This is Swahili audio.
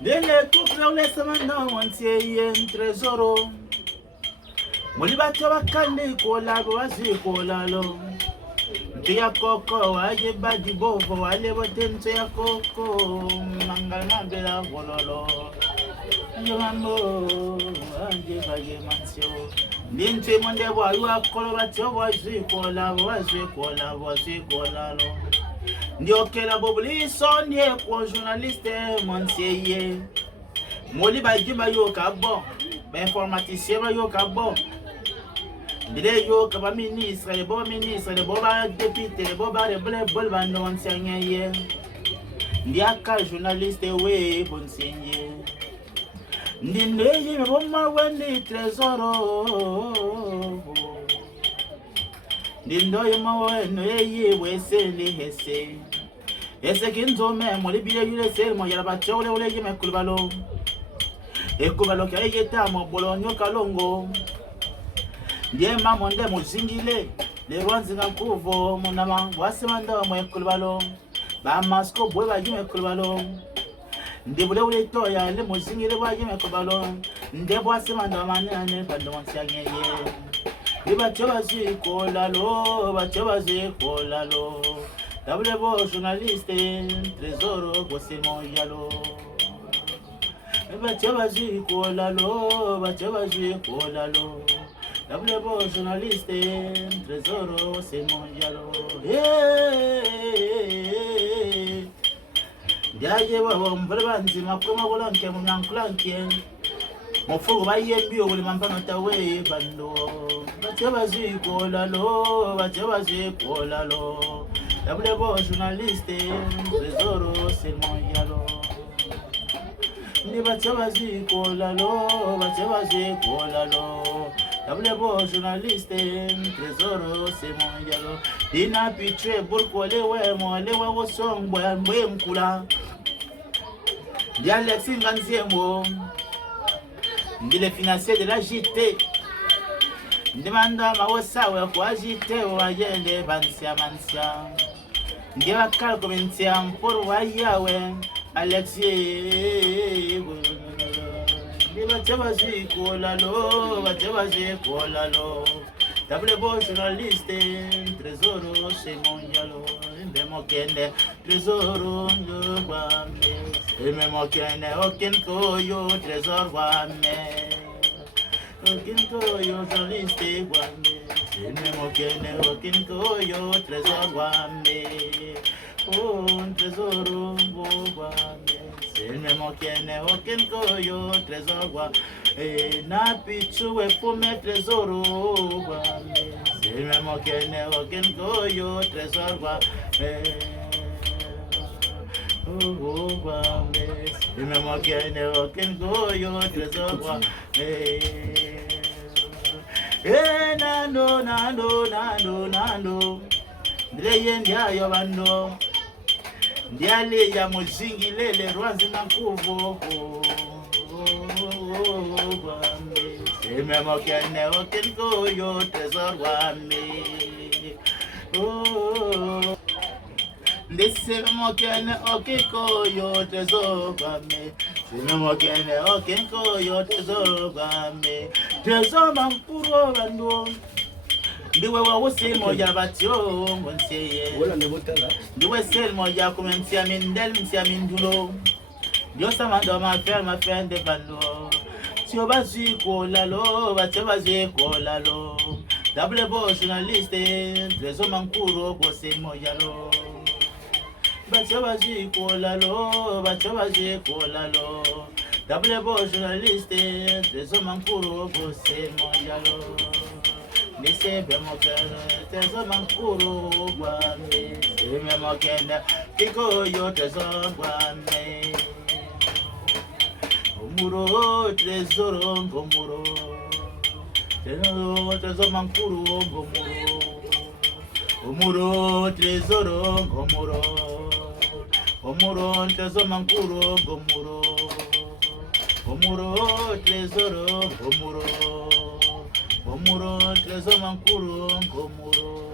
Dele couple laisse maintenant entier un trésor. Mulibate bakande kola bazi kola lo. Ntia koko waje badi bovo wale bote ntia koko mangal mambela vololo. Yambo anje bage mansio. Ninte monde wa yu akolo batyo wazi kola lo. Ndio kela bobli sonye kwa journaliste monsieye. Moli baji ba yo ka bon. Ba informaticien ba yo ka bon. Ndile yo ka ba ministre, le bon ba député, le bon ba le bol ba non enseignant. Ndia ka journaliste we bonsenye. Ndine me bon ma wende trésor. Ndindo yema weno ye wesele hese. Ese kinzo me moli bile yule sel mo yala batole ole ye mekulbalo. Ekubalo ka yeta mo bolonyo kalongo. Ndiye mamo nde muzingile. Le rwanzi ngakuvo munama wasemanda mo ekulbalo. Ba masko bwe ba ye mekulbalo. Ndibule ule toya le muzingile ba ye mekulbalo. Ndebo wasemanda manane bando monsanye ye. Bachobazi kola lo. Double bo journaliste, trésor bosemo yalo. Bachobazi kola lo. Double bo journaliste, trésor bosemo yalo. Ndiaye babo mbelebanzi makoma bolanke munyanklanke. Mofugo bayembi obuli mampano tawe bando. Bachobazi kola lo. Double bo journaliste, trésor bosemo yalo. Ndi bachobazi kola lo. Double bo journaliste, trésor bosemo yalo. Dina pitre burko lewe wosongwe mbwe mkula. Ndi Alexis Nganziemo. Ndi le financier de la JT. Ndimanda mawosawe kwa JT wajende bansia. Ndi wakal komentia mporo wayawe Alexis. Ndi bachobazi kola lo. Double bo journaliste, trésor bosemo yalo. Ndemokende trésor wame. Ndemokende okenkoyo trésor wame. Okenkoyo journaliste wame. Ndemokende okenkoyo trésor wame. Oh trésor wame. Ndemokende okenkoyo trésor wame. Na pichu we pume trésor wame. Ndemokende okenkoyo trésor wame. Ndemokende okenkoyo trésor wame. Nando. Ndileye ndiayo bando. Ndiale ya muzingile le rwanzi nankuvo. Ndemokende okenkoyo trésor wame. Ndemokende okenkoyo trésor wame. Ndemokende okenkoyo trésor wame. Trésor mampuro bando. Ndiwe wawusimo ya batyo monseye. Ndiwe selmo ya kumentia mindel mtia mindulo. Dios amando ma faire de bando. Bachobazi kola lo. Double bo journaliste, trésor mankuro bosemo yalo. Bachobazi kola lo. Double bo journaliste, trésor mankuro bosemo yalo. Nise bemokene, trésor mankuro wame. Bemokene, kikoyo trésor wame. Omuro trésor ngomuro. Trésor mankuro ngomuro. Omuro trésor ngomuro. Omuro trésor mankuro ngomuro. Omuro trésor ngomuro. Omuro trésor mankuro ngomuro.